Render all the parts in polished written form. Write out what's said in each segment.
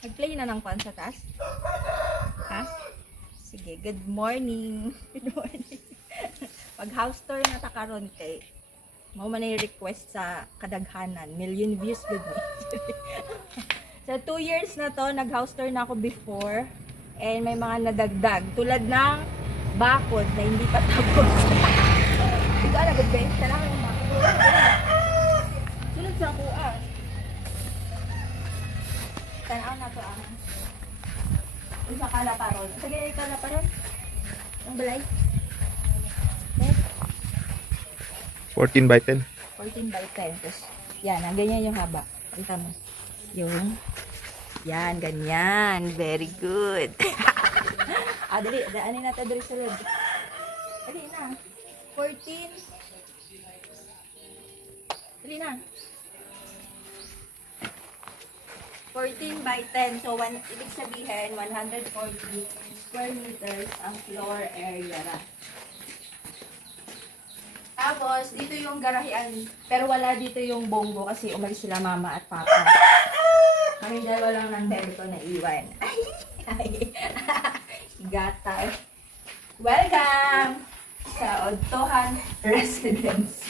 Nag-play na ng kwan sa taas? Ha? Sige, good morning. Good morning. Pag house tour na ta karon kay mo man ay request sa kadaghanan, million views good mo. So 2 years na to, nag-house tour na ako before and may mga nadagdag tulad ng bakod na hindi pa tapos. Ito na good ba? Kailangan yung bakod. Sunod sa kuha. Tanaw na to ang isa kalaparon. Sige, kalaparon. Ang balay. 14 by 10. 14 by 10. Tapos, yan. Ganyan yung haba. Kita mo. Yung, yan. Ganyan. Very good. Dali. Daanin natin dali sa loob. Dali na. 14. Dali na. 14 by 10. So, ibig sabihin, 140 square meters ang floor area na. Tapos, dito yung garahean. Pero wala dito yung bonggo kasi umalis sila mama at papa. Kami dalawa lang ng bed ko na iwan. Ay, gata. Welcome sa Odtohan Residence.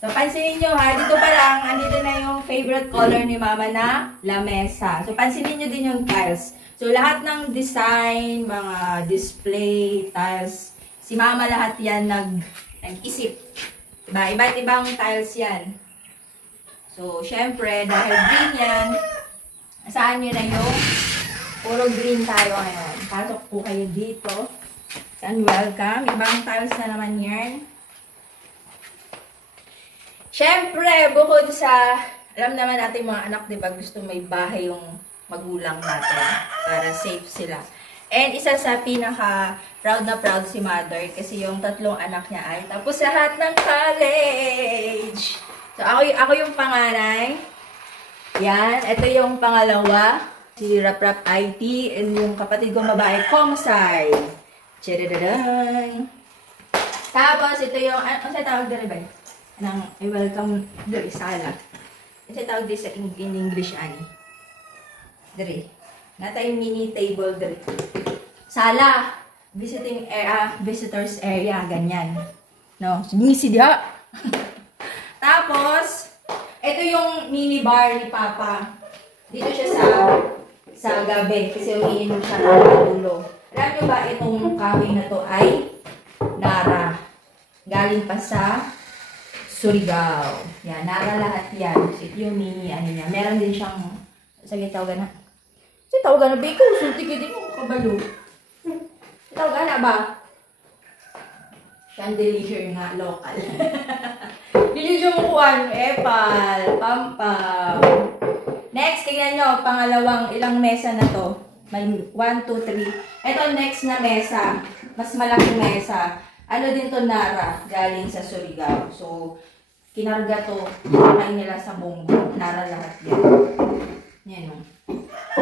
So, pansinin nyo ha, dito pa lang, andito na yung favorite color ni mama na lamesa. So, pansinin nyo din yung tiles. So, lahat ng design, mga display, tiles, si mama lahat yan nag-isip. Diba? Iba't ibang tiles yan. So, syempre, dahil green yan, saan nyo na yung puro green tayo ngayon. Pasok po kayo dito. And welcome. Ibang tiles na naman yan. Syempre, bukod sa, alam naman natin mga anak, diba, gusto may bahay yung magulang natin para safe sila. And isa sa pinaka-proud na proud si mother kasi yung 3 anak niya ay tapos lahat ng college. So, ako yung panganay. Yan, ito yung pangalawa, si Rap IT, and yung kapatid kong babae, Komsay. Chidadadan! Tapos, ito yung, ano sa tawag na rin ba? Welcome dari sala. Kasi tawag din sa in English ani. Dari. Nata yung mini table dari. Sala. Visitors area ganyan. No, sumisi diha. Tapos ito yung mini bar ni Papa. Dito siya sa gabi kasi umiinom siya ng ulo. Alam niyo ba itong kahoy na to ay Nara. Galing pa sa Surigao. Yan, nara lahat yan. Ito yung mini, ano niya. Meron din siyang, sige, tawagan na. Sige, tawagan na, Biko. Sulti ka din mo, kabalo. Tawagan na ba? Chandelier nga, local. Hindi siya mukuhan. Epal, pampam. Next, tingnan nyo, pangalawang ilang mesa na to. May 1, 2, 3. Ito, next na mesa. Mas malaking mesa. Ano din to Nara, galing sa Surigao. So, kinarga to, kinakain nila sa bonggo. Nara lahat yan. Yan o.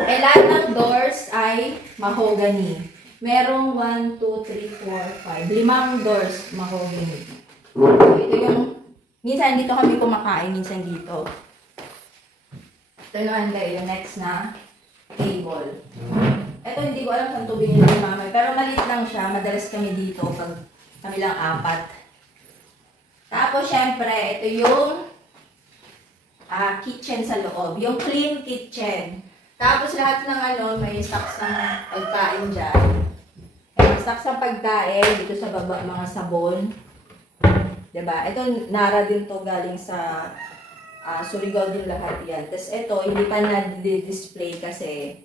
Eh, lahat ng doors ay mahogany. Merong 1, 2, 3, 4, 5. 5 doors mahogany. So, ito yung, minsan dito kami kumakain, minsan dito. Ito naman kayo, yung next na table. Ito, hindi ko alam kung tubig nila ni mama. Pero maliit lang siya. Madalas kami dito pag kami lang 4. Tapos, syempre, ito yung kitchen sa loob. Yung clean kitchen. Tapos, lahat ng ano, may stocks ng pagkain dyan. May stocks ng pagkain. Dito sa baba, mga sabon. Diba? Ito, Nara din to galing sa Surigao din lahat yan. Tapos, ito, hindi pa na-display kasi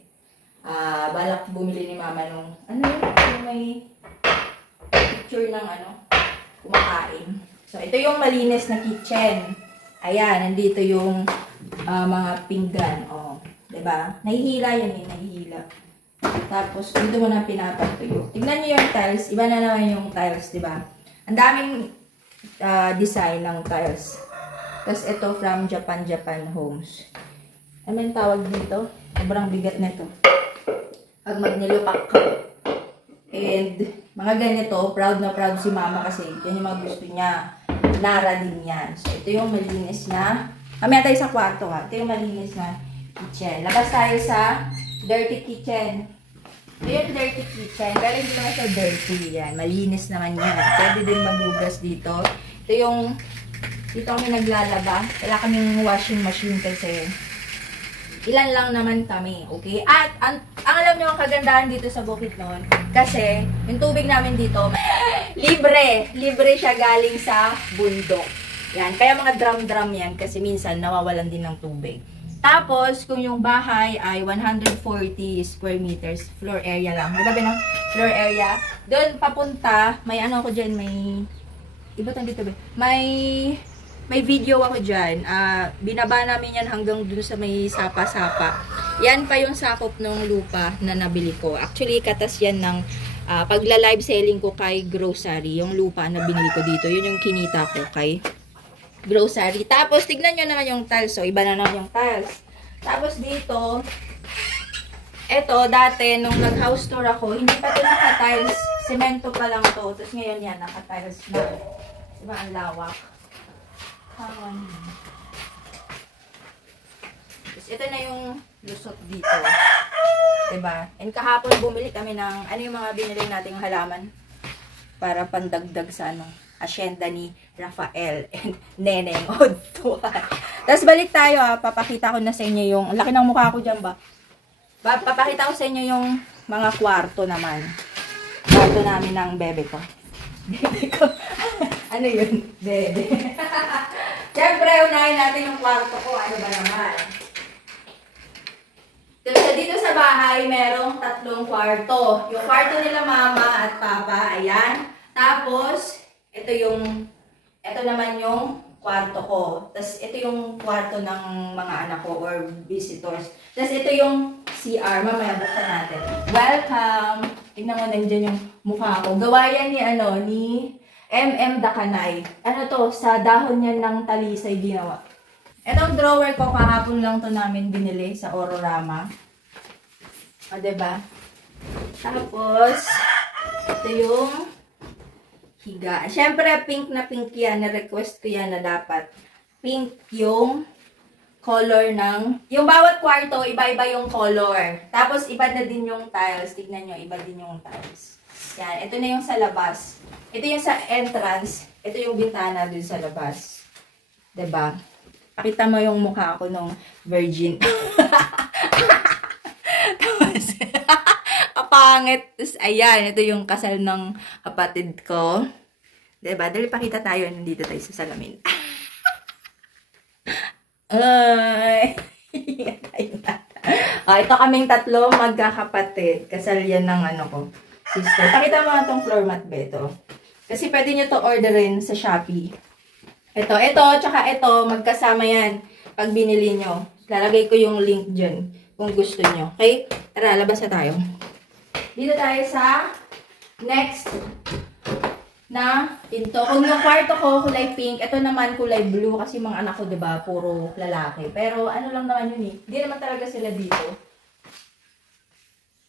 balak bumili ni mama nung, ano yung may picture ng ano, kumakain. So, ito yung malinis na kitchen. Ayan, nandito yung mga pinggan. O, diba? Nahihila yan eh, nahihila. Tapos, dito mo na pinapatuyo. Tignan nyo yung tiles. Iba na naman yung tiles, diba? Ang daming design ng tiles. Tapos, ito from Japan Homes. Ano yung tawag dito? Sobrang bigat nito. Pag magnilupak ka. And, mga ganito, proud na proud si mama kasi yan yung mga gusto niya. Nara din yan. So, ito yung malinis na, kami tayo sa kwarto ha. Ito yung malinis na kitchen. Labas tayo sa dirty kitchen. Ito yung dirty kitchen. Pero hindi naman siya dirty. Yan. Malinis naman yan. Pwede din magugas dito. Ito yung, dito kami naglalaba. Wala kaming washing machine kasi ilan lang naman kami. Okay? At, ang alam nyo ang kagandahan dito sa Bukidnon, kasi yung tubig namin dito, libre. Libre siya galing sa bundok. Yan. Kaya mga drum-drum yan kasi minsan nawawalan din ng tubig. Tapos, kung yung bahay ay 140 square meters, floor area lang. Magabi ng floor area. Doon papunta, may ano ako dyan, may, iba tang dito ba? May video ako dyan. Binaba namin yan hanggang dun sa may sapa-sapa. Yan pa yung sakop ng lupa na nabili ko. Actually, katas yan ng pagla-live selling ko kay grocery. Yung lupa na binili ko dito. Yun yung kinita ko kay grocery. Tapos, tignan nyo naman yung tiles. So, iba na naman yung tiles. Tapos, dito, eto, dati, nung nag-house tour ako, hindi pa ito naka-tiles. Semento pa lang to. Tapos, ngayon yan, naka-tiles na. Diba, ang lawak. Tapos, ito na yung lusot dito. Diba? And kahapon, bumili kami ng, ano yung mga binili nating halaman? Para pandagdag sa, asyenda ni Rafael and Neneng Odtuan. Tapos balik tayo papakita ko na sa inyo yung, laki ng mukha ko dyan ba? Papakita ko sa inyo yung mga kwarto naman. Kwarto namin ng bebe ko. Bebe ko. Ano yun? Bebe. Siyempre, unahin natin yung kwarto ko. Ano ba naman? Dito sa bahay, merong 3 kwarto. Yung kwarto nila mama at papa, ayan. Tapos, ito naman yung kwarto ko. Tapos, ito yung kwarto ng mga anak ko or visitors. Tapos, ito yung CR. Mamaya, buksan natin. Welcome! Tignan mo, nandiyan yung mukha ko. Gawa yan ni MM Dakanay. Ano to? Sa dahon yan ng talisay ginawa. Itong drawer ko, kahapon lang to namin binili sa Ororama. O, diba? Tapos, ito yung higa. Siyempre, pink na pink yan. Na-request ko yan na dapat pink yung color ng... Yung bawat kwarto, iba-iba yung color. Tapos, iba na din yung tiles. Tignan nyo, iba din yung tiles. Yan. Ito na yung sa labas. Ito yung sa entrance. Ito yung bintana dun sa labas. Diba? Pakita mo yung mukha ko nung virgin. Tapos, kapangit. Tapos, ayan. Ito yung kasal ng kapatid ko. Diba? Dali pakita tayo. Nandito tayo sa salamin. Ay! Ito kaming 3 magkakapatid. Kasal yan ng ano ko. Sister. Pakita mo itong floor mat beto. Kasi pwede nyo to orderin sa Shopee. Ito, tsaka ito, magkasama yan. Pag binili nyo. Lalagay ko yung link dyan. Kung gusto nyo. Okay? Tara, labas na tayo. Dito tayo sa next na pinto. Kung yung kwarto ko, kulay pink. Ito naman, kulay blue. Kasi mga anak ko, diba, puro lalaki. Pero ano lang naman yun eh. Hindi naman talaga sila dito.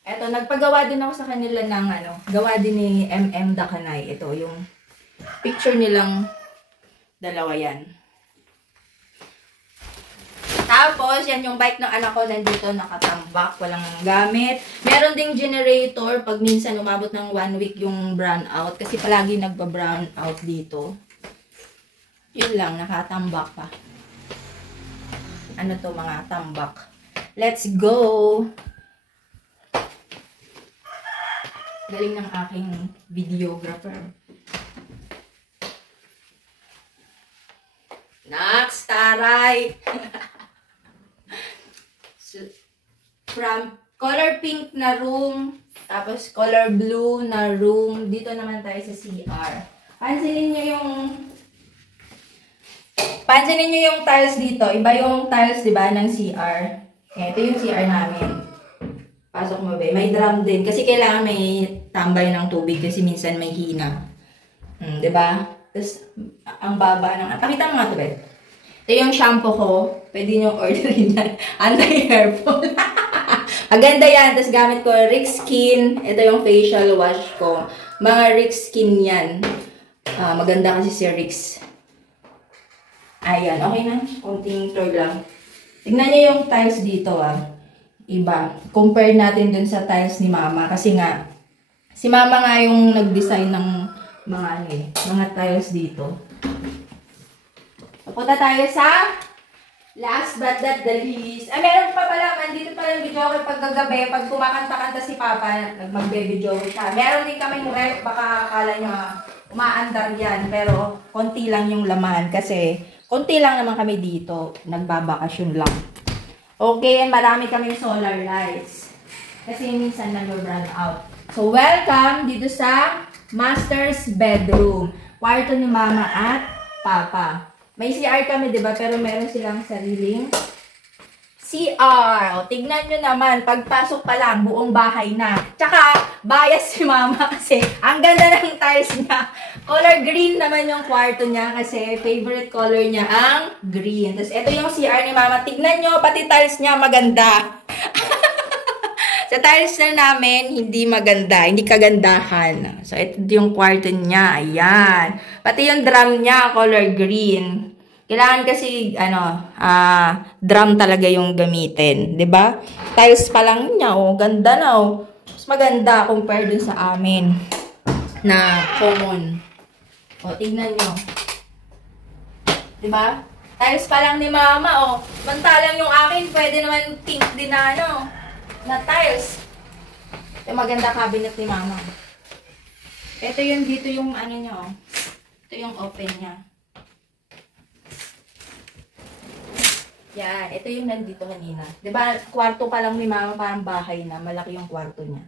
Eto, nagpagawa din ako sa kanila ng gawa din ni MM Dakanay. Ito, yung picture nilang dalawa yan. Tapos, yan yung bike ng anak ko nandito, nakatambak, walang gamit. Meron ding generator pag minsan umabot ng 1 week yung brown out. Kasi palagi nagba-brown out dito. Yun lang, nakatambak pa. Ano to mga tambak? Let's go! Galing ng aking videographer. Next, taray! So, from color pink na room, tapos color blue na room, dito naman tayo sa CR. Pansinin nyo yung tiles dito. Iba yung tiles, diba, ng CR. Ito yung CR namin. Pasok mo ba? May drum din. Kasi kailangan may tambay ng tubig kasi minsan may hina. Diba? Tapos, ang baba ng... Pakita mo nga ito, Beth. Ito yung shampoo ko. Pwede nyo orderin yan. Anti-hairfall. Maganda yan. Tapos gamit ko Rick Skin. Ito yung facial wash ko. Mga Rick Skin yan. Maganda kasi si Rick's. Ayan. Okay na. Konting third lang. Tignan niyo yung tiles dito Iba. Compare natin dun sa tiles ni Mama. Kasi nga, si Mama nga yung nag-design ng mga tiles dito. Papunta tayo sa last but not the least. Meron pa pala, andito pala yung video ko pagkagabi. Pag kumakanta-kanta si Papa, magbe-video siya. Meron din kami ref, baka akala nyo umaandar yan. Pero konti lang yung laman kasi konti lang naman kami dito. Nagbabakasyon lang. Okay, and marami kaming solar lights. Kasi minsan nag-run out. So, welcome dito sa master's bedroom. Kwarto ni Mama at Papa. May CR kami, di ba? Pero meron silang sariling CR. O, tignan nyo naman, pagpasok pa lang, buong bahay na. Tsaka, bias si Mama kasi ang ganda ng tiles niya. Color green naman yung kwarto niya kasi favorite color niya ang green. Tapos, ito yung CR ni Mama. Tignan nyo, pati tiles niya maganda. Sa tiles na namin, hindi maganda. Hindi kagandahan. So, ito yung kwarto niya. Ayan. Pati yung drum niya, color green. Kailangan kasi, drum talaga yung gamitin. 'Di ba? Tiles pa lang niya, ganda na, Mas maganda compare dun sa amin na common. Tignan nyo. 'Di ba? Tiles pa lang ni Mama, Mantalang yung akin, pwede naman pink din na, na tiles. Ito maganda cabinet ni Mama. Ito yung dito yung niya, Ito yung open niya. Yan, ito yung nandito kanina. 'Di ba? Kwarto pa lang ni Mama, parang bahay na. Malaki yung kwarto niya.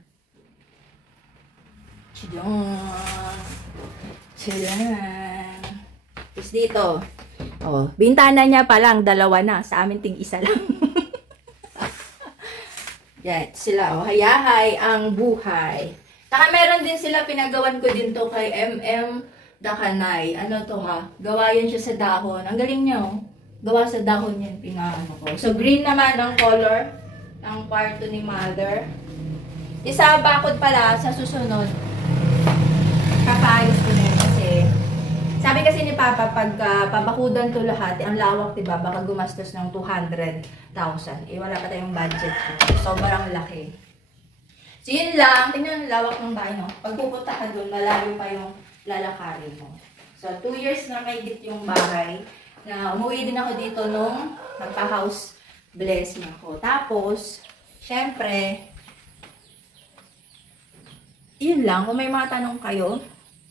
Chilang. Tapos dito. Bintana niya pa lang, dalawa na. Sa amin ting-isa lang. Yan, sila, hayahay ang buhay. Saka meron din sila, pinagawan ko din to kay MM Dakanay. Ano to gawa yan siya sa dahon. Ang galing niya, Gawa sa dahon yan, pinaano ko. So, green naman ang color ng kwarto ni Mother. Isa bakod pala, sa susunod, papaayos ko na yun kasi, sabi kasi ni Papa, pag pabakudan to lahat, ang lawak, diba, baka gumastos ng 200,000. Wala pa tayong budget. Sobrang laki. So, yun lang. Tingnan ang lawak ng bahay, Pag pupunta ka doon, malayo pa yung lalakarin mo. So, 2 years na may git yung bahay. Na umuwi din ako dito nung magpa-house blessing ako. Tapos, syempre, yun lang. Kung may mga tanong kayo,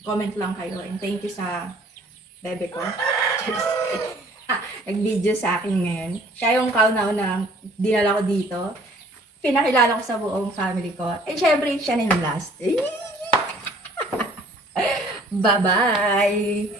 comment lang kayo. And thank you sa bebe ko. Nag-video sa akin ngayon. Siya yung kaunaw na dinala ko dito. Pinakilala ko sa buong family ko. And syempre, siya na yung last. Bye-bye!